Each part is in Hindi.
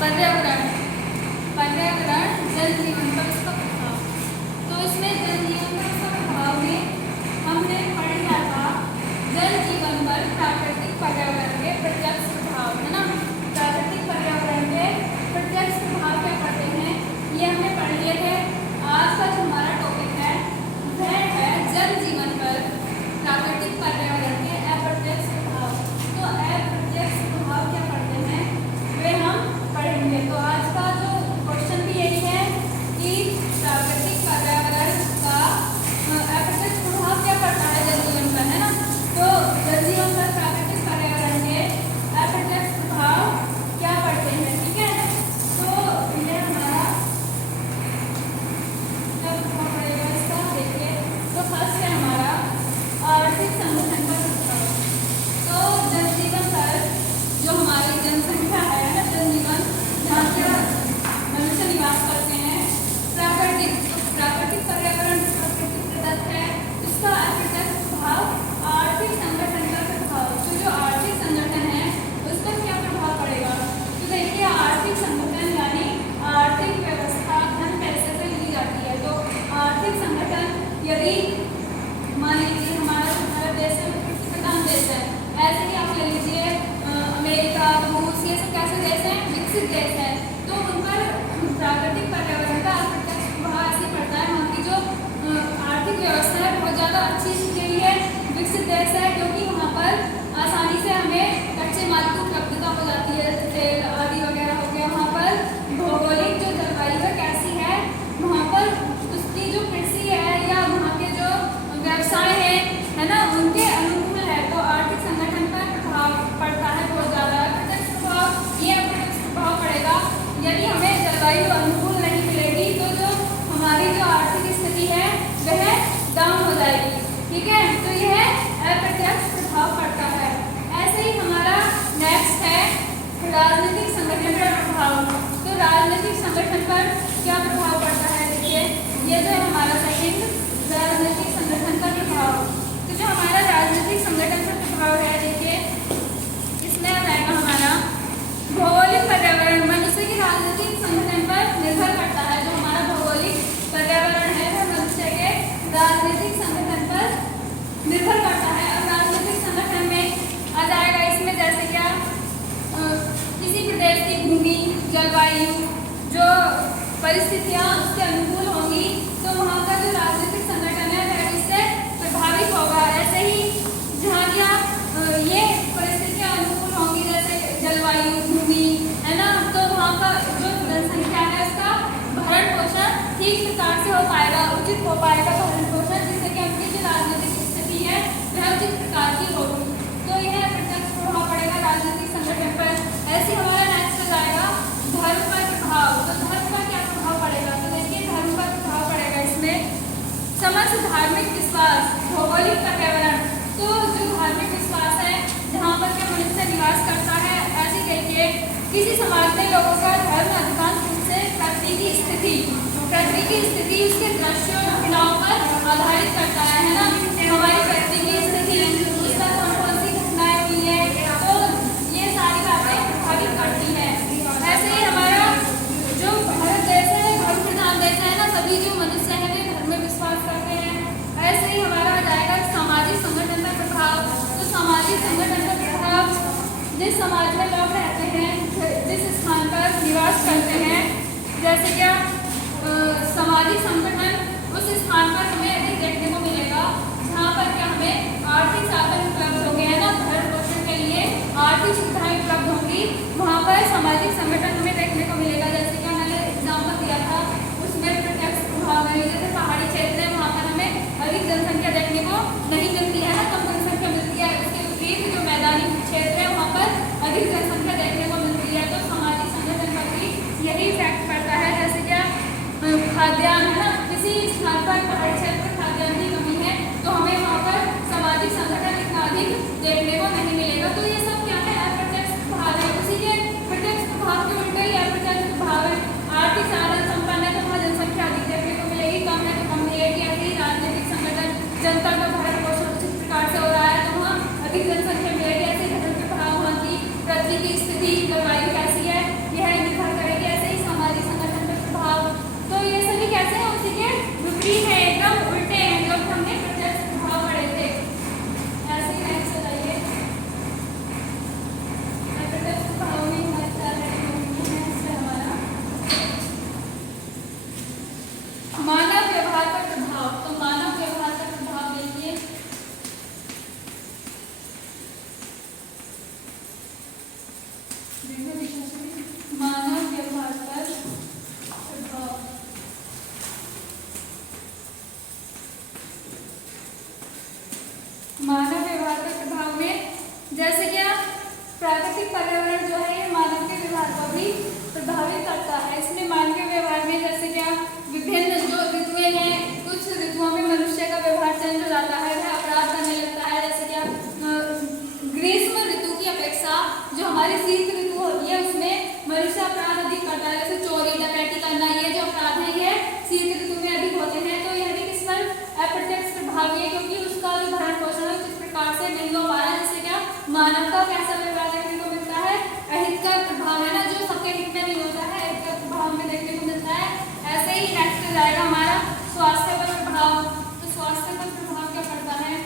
पर्यावरण, पर्यावरण जल जीवन पर उसका प्रभाव। तो इसमें जल जीवन पर उसका प्रभाव में हमने पढ़ लिया था जल जीवन पर प्राकृतिक पर्यावरण के प्रत्यक्ष प्रभाव, है ना। प्राकृतिक पर्यावरण के प्रत्यक्ष प्रभाव क्या पढ़ते हैं ये हमने पढ़ लिए थे। आज का जो हमारा टॉपिक है वह है जल जीवन पर प्राकृतिक पर्यावरण के अप्रत्यक्ष प्रभाव। तो अप्रत्यक्ष प्रभाव क्या पढ़ते हैं वे हम पढ़ेंगे। तो आज का जो क्वेश्चन भी यही है कि प्राकृतिक पर्यावरण का अप्रत्यक्ष प्रभाव क्या पड़ता है जल जीवन पर, है ना। तो जल जीवन पर प्राकृतिक पर्यावरण के अप्रत्यक्ष प्रभाव क्या पड़ते हैं, ठीक है। तो ये हमारा क्या प्रभाव पड़ेगा इसका देखिए। तो फर्स्ट है हमारा आर्थिक संगठन पर प्रभाव। तो जल जीवन पर जो हमारी जनसंख्या है ना, जनजीवन जहाँ के मनुष्य निवास करते हैं, प्राकृतिक पर्यावरण प्रकृति प्रदत्त है, इसका अप्रत्यक्ष प्रभाव आर्थिक संगठन का प्रभाव। तो जो आर्थिक संगठन है उस पर क्या प्रभाव पड़ेगा। तो देखिए आर्थिक संगठन यानी आर्थिक व्यवस्था धन पैसे से ली जाती है। तो आर्थिक संगठन यदि मान लीजिए हमारा भारत देश है कृषि प्रधान देश है, ऐसे ही आप ले लीजिए अमेरिका, रूस, ये सब कैसे देश हैं, विकसित देश है। तो उन पर प्राकृतिक पर्यावरण का अप्रत्यक्ष प्रभाव ऐसे पड़ता है। वहाँ की जो आर्थिक व्यवस्था है बहुत ज़्यादा अच्छी के लिए विकसित देश है, क्योंकि वहाँ पर आसानी से हमें कच्चे माल की उपलब्धता हो जाती है, तेल आदि वगैरह हो गया। वहाँ पर भौगोलिक जो जलवायु है कैसी है, वहाँ पर उसकी जो कृषि है या वहाँ के जो व्यवसाय है ना, उनके अनुकूल है। तो आर्थिक संगठन पर प्रभाव पड़ता है बहुत ज़्यादा। अप्रत्यक्ष प्रभाव ये अप्रत्यक्ष प्रभाव पड़ेगा यदि हमें जलवायु अनुकूल नहीं मिलेगी तो जो हमारी जो आर्थिक स्थिति है वह डाउन हो जाएगी, ठीक है। तो यह अप्रत्यक्ष प्रभाव पड़ता है। ऐसे ही हमारा नेक्स्ट है राजनीतिक संगठन पर प्रभाव। तो राजनीतिक संगठन पर क्या प्रभाव पड़ता है देखिए, ये जो हमारा सेकंड राजनीतिक संगठन का प्रभाव। तो जो हमारा राजनीतिक संगठन का प्रभाव है देखिए, इसमें आ जाएगा हमारा भौगोलिक पर्यावरण। मनुष्य की राजनीतिक संगठन पर निर्भर करता है। जो हमारा भौगोलिक पर्यावरण है वह मनुष्य के राजनीतिक संगठन पर निर्भर करता है। और राजनीतिक संगठन में आ जाएगा इसमें जैसे क्या किसी प्रदेश की भूमि, जलवायु, जो परिस्थितियाँ उसके अनुकूल होंगी तो वहाँ का जो राजनीतिक संगठन है वह इससे प्रभावित होगा। ऐसे ही जहाँ क्या ये परिस्थितियाँ अनुकूल होंगी जैसे जलवायु, भूमि, है ना, तो वहाँ का जो जनसंख्या है उसका भरण पोषण ठीक प्रकार से हो पाएगा, उचित हो पाएगा भरण पोषण, जिससे कि उनकी जो राजनीतिक स्थिति है वह उचित प्रकार की होगी। तो यह प्रत्यक्ष प्रभाव पड़ेगा राजनीतिक संगठन पर। ऐसे हमारा नेक्स्ट हो जाएगा धर्म पर प्रभाव। तो धर्म पर क्या प्रभाव पड़ेगा। तो देखिए धर्म पर प्रभाव पड़ेगा इसमें समस्त धार्मिक विश्वास, भौगोलिक पर्यावरण। तो जो धार्मिक विश्वास है जहाँ पर जो मनुष्य निवास करता है, ऐसे देखिए किसी समाज में लोगों का धर्म अधिकांश रूप से प्रकृति की स्थिति उसके दृश्यों और घटनाओं पर आधारित करता है ना। हमारी प्रकृति की स्थिति उस पर कौन कौन सी घटनाएं हुई है, तो ये सारी बातें प्रभावित करती है। ऐसे ही हमारा जो भारत देश है धर्म प्रधान देश है ना, सभी जो मनुष्य है वे धर्म में विश्वास करते हैं। ऐसे ही हमारा आ जाएगा सामाजिक संगठन का प्रभाव। तो सामाजिक संगठन का प्रभाव जिस समाज में लोग रहते हैं, जिस स्थान पर निवास करते हैं, जैसे क्या सामाजिक संगठन उस स्थान पर हमें अधिक देखने को मिलेगा जहाँ पर क्या हमें आर्थिक साधन उपलब्ध होंगे, है ना, भरण पोषण के लिए आर्थिक सुविधाएं उपलब्ध होंगी, वहाँ पर सामाजिक संगठन हमें देखने को मिलेगा। जैसे कि मैंने एग्जाम्पल दिया था उसमें प्रत्यक्ष प्रभाव है, जैसे पहाड़ी क्षेत्र है वहाँ पर हमें अधिक जनसंख्या देखने को नहीं मिलती है ना, कम जनसंख्या मिलती है। उसके विपरीत जो मैदानी क्षेत्र है वहाँ पर अधिक जनसंख्या देखने को मिलती है। तो सामाजिक संगठन पर भी यही इफेक्ट पड़ता है। जैसे क्या खाद्यान्न है ना, किसी स्थान पर पहाड़ी क्षेत्र में खाद्यान्न की कमी है तो हमें वहाँ पर सामाजिक संगठन इतना अधिक देखने को नहीं मिलेगा। तो ये सब क्या है अप्रत्यक्ष प्रभाव है। उसी के प्रत्यक्ष प्रभाव के उल्टे ही अप्रत्यक्ष प्रभाव है। आर्थिक साधन संपन्न है तो वहाँ जनसंख्या अधिक देखने को मिलेगी, कम है तो कम मिलेगी। ऐसे ही राजनीतिक संगठन जनता का भरण पोषण उचित प्रकार से हो रहा है तो वहाँ अधिक जनसंख्या मिलेगी। ऐसे धर्म के प्रभाव, वहाँ की पृथ्वी की स्थिति, जलवायु कैसी है, यह निर्भर प्राकृतिक पर्यावरण जो है ये मानव के व्यवहार को भी प्रभावित करता है। इसमें मानवीय व्यवहार में जैसे क्या विभिन्न जो ऋतुएं हैं, कुछ ऋतुओं में मनुष्य का व्यवहार चेंज हो जाता है, वह अपराध करने लगता है। जैसे क्या ग्रीष्म ऋतु की अपेक्षा जो हमारी शीत ऋतु होती है उसमें मनुष्य अपराध अधिक करता है, जैसे चोरी डकैती करना, ये जो अपराध है ये शीत ऋतु में अधिक होते हैं। तो यह भी किस पर अप्रत्यक्ष प्रभाव है, क्योंकि उसका जो भरण पोषण है किस प्रकार से नहीं हो पा रहा है। जैसे क्या मानव का कैसा व्यवहार देखने को मिलता है, अहित का प्रभाव है ना, जो सबके हित में नहीं होता है, अहित का प्रभाव में देखने को मिलता है। ऐसे ही नेक्स्ट जाएगा हमारा स्वास्थ्य पर प्रभाव। तो स्वास्थ्य पर प्रभाव क्या पड़ता है,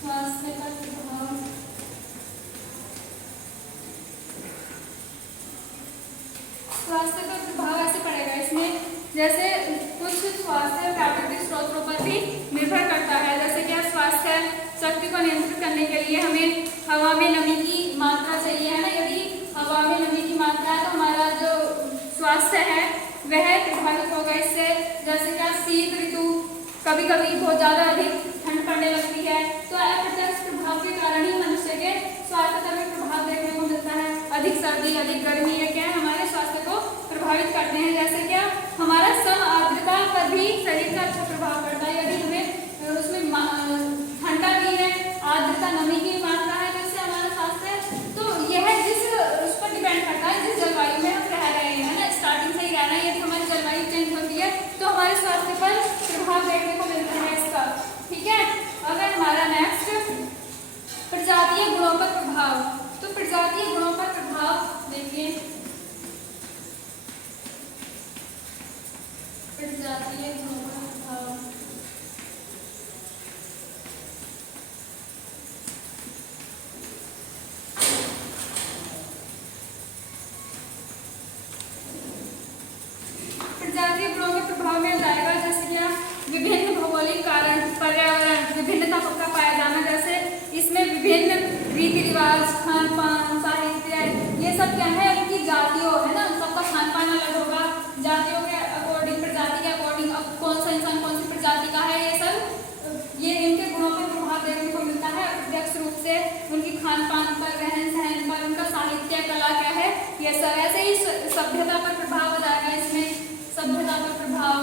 स्वास्थ्य पर प्रभाव स्वास्थ्य पर प्रभाव ऐसे पड़ेगा इसमें, जैसे कुछ स्वास्थ्य प्राकृतिक स्रोतों पर भी निर्भर करता है। जैसे कि स्वास्थ्य शक्ति को नियंत्रित करने के लिए हमें हवा में नमी की मात्रा चाहिए, है ना। यदि हवा में नमी की मात्रा है तो हमारा जो स्वास्थ्य है वह प्रभावित होगा इससे। जैसे कि शीत ऋतु कभी कभी बहुत ज़्यादा अधिक ठंड पड़ने लगती है, तो अप्रत्यक्ष प्रभाव के कारण ही मनुष्य के स्वास्थ्य पर भी प्रभाव देखने को मिलता है। अधिक सर्दी, अधिक गर्मी, ये क्या है हमारे स्वास्थ्य को प्रभावित करते हैं। जैसे क्या हमारा सम आर्द्रता पर भी शरीर का अच्छा प्रभाव पड़ता है। यदि हमें उसमें ठंडा भी है, आर्द्रता नमी की मात्रा है, तो इससे हमारा स्वास्थ्य, तो यह जिस उस पर डिपेंड करता है जिस जलवायु में हम रह रहे हैं ना, स्टार्टिंग से ही रहना है। यदि हमारी जलवायु चेंज होती है तो हमारे स्वास्थ्य पर प्रभाव देखने को मिलता है इसका, ठीक है। अगर हमारा नेक्स्ट प्रजातीय गुणों पर प्रभाव, तो प्रजातीय गुणों पर प्रभाव देखिए, प्रजातीय गुणों पर प्रभाव प्रजातीय गुणों के प्रभाव में जाएगा। जैसे क्या विभिन्न भौगोलिक कारण, पर्यावरण, विभिन्नता का पाया जाना, जैसे इसमें विभिन्न रीति रिवाज, खान पान, साहित्य, ये सब क्या है उनकी जातियों, है ना, सबका खान पान अलग होगा, जातियों के अकॉर्डिंग, प्रजाति के अकॉर्डिंग, अब कौन सा इंसान कौन सी प्रजाति का है, ये सब ये इनके गुणों पर प्रभाव देखने को मिलता है अप्रत्यक्ष रूप से। उनकी खान पान पर, रहन सहन पर, उनका साहित्य, कला क्या है, ये सब। ऐसे ही सभ्यता पर प्रभाव हो जाएगा इसमें, सभ्यता पर प्रभाव,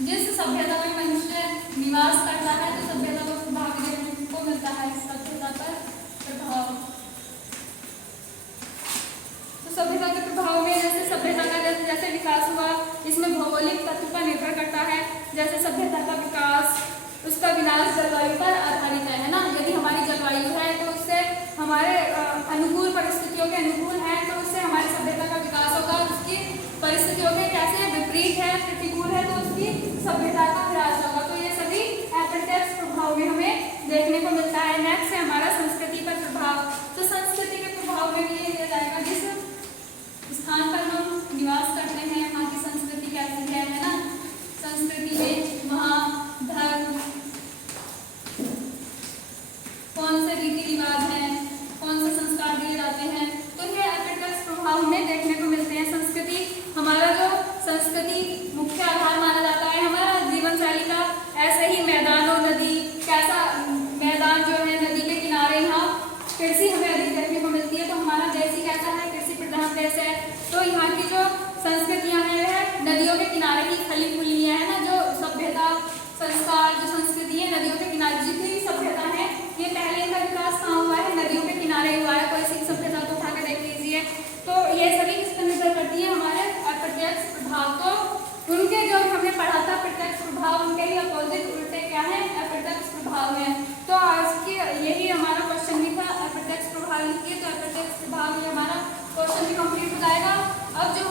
जिस सभ्यता में मनुष्य निवास करता है तो सभ्यता पर प्रभाव देखने को मिलता है, सभ्यता पर प्रभाव। तो सभ्यता के प्रभाव में जैसे सभ्यता का जैसे विकास हुआ, इसमें भौगोलिक तत्व पर निर्भर करता है। जैसे सभ्यता का विकास, उसका विनाश जलवायु पर आधारित है ना। यदि हमारी जलवायु है तो उससे हमारे अनुकूल परिस्थितियों के अनुकूल है तो उससे हमारी सभ्यता का विकास होगा। उसकी परिस्थितियों के कैसे विपरीत है, प्रतिकूल है, तो उसकी सभ्यता का ह्रास होगा। तो ये सभी अप्रत्यक्ष प्रभाव में हमें देखने को मिलता है। नेक्स्ट है हमारा संस्कृति पर प्रभाव। तो संस्कृति के प्रभाव में ये दिया जाएगा जिस स्थान पर हम निवास करते हैं वहाँ की संस्कृति कैसी है ना। संस्कृति में वहाँ धर्म, कौन से रीति रिवाज हैं, कौन से संस्कार दिए जाते हैं, तो ये अप्रत्यक्ष प्रभाव में देखने को मिलते हैं। संस्कृति हमारा जो संस्कृति मुख्य आधार माना जाता है हमारा जीवन शैली का। ऐसे ही मैदानों, नदी, कैसा मैदान जो है नदी के किनारे, यहाँ कृषि हमें अधिक देखने को मिलती है। तो हमारा देश ही कैसा है, कृषि प्रधान देश है। तो यहाँ की जो संस्कृतियाँ हैं वह नदियों के किनारे की फली फूली है ना। जो सभ्यता, संस्कार, जो संस्कृति है नदियों के किनारे, जितनी भी सभ्यता है ये पहले इनका विकास कहाँ हुआ है, नदियों के किनारे हुआ है। कोई सी सभ्यता को उठा के देख लीजिए। तो ये सभी किस पर निर्भर करती है, हमारे अप्रत्यक्ष प्रभाव। तो उनके जो हमने पढ़ा था प्रत्यक्ष प्रभाव, उनके ही अपोजिट उल्टे क्या है, अप्रत्यक्ष प्रभाव है। तो आज की यही हमारा क्वेश्चन भी था, अप्रत्यक्ष प्रभाव की। तो अप्रत्यक्ष प्रभाव में हमारा क्वेश्चन भी कंप्लीट हो जाएगा। अब जो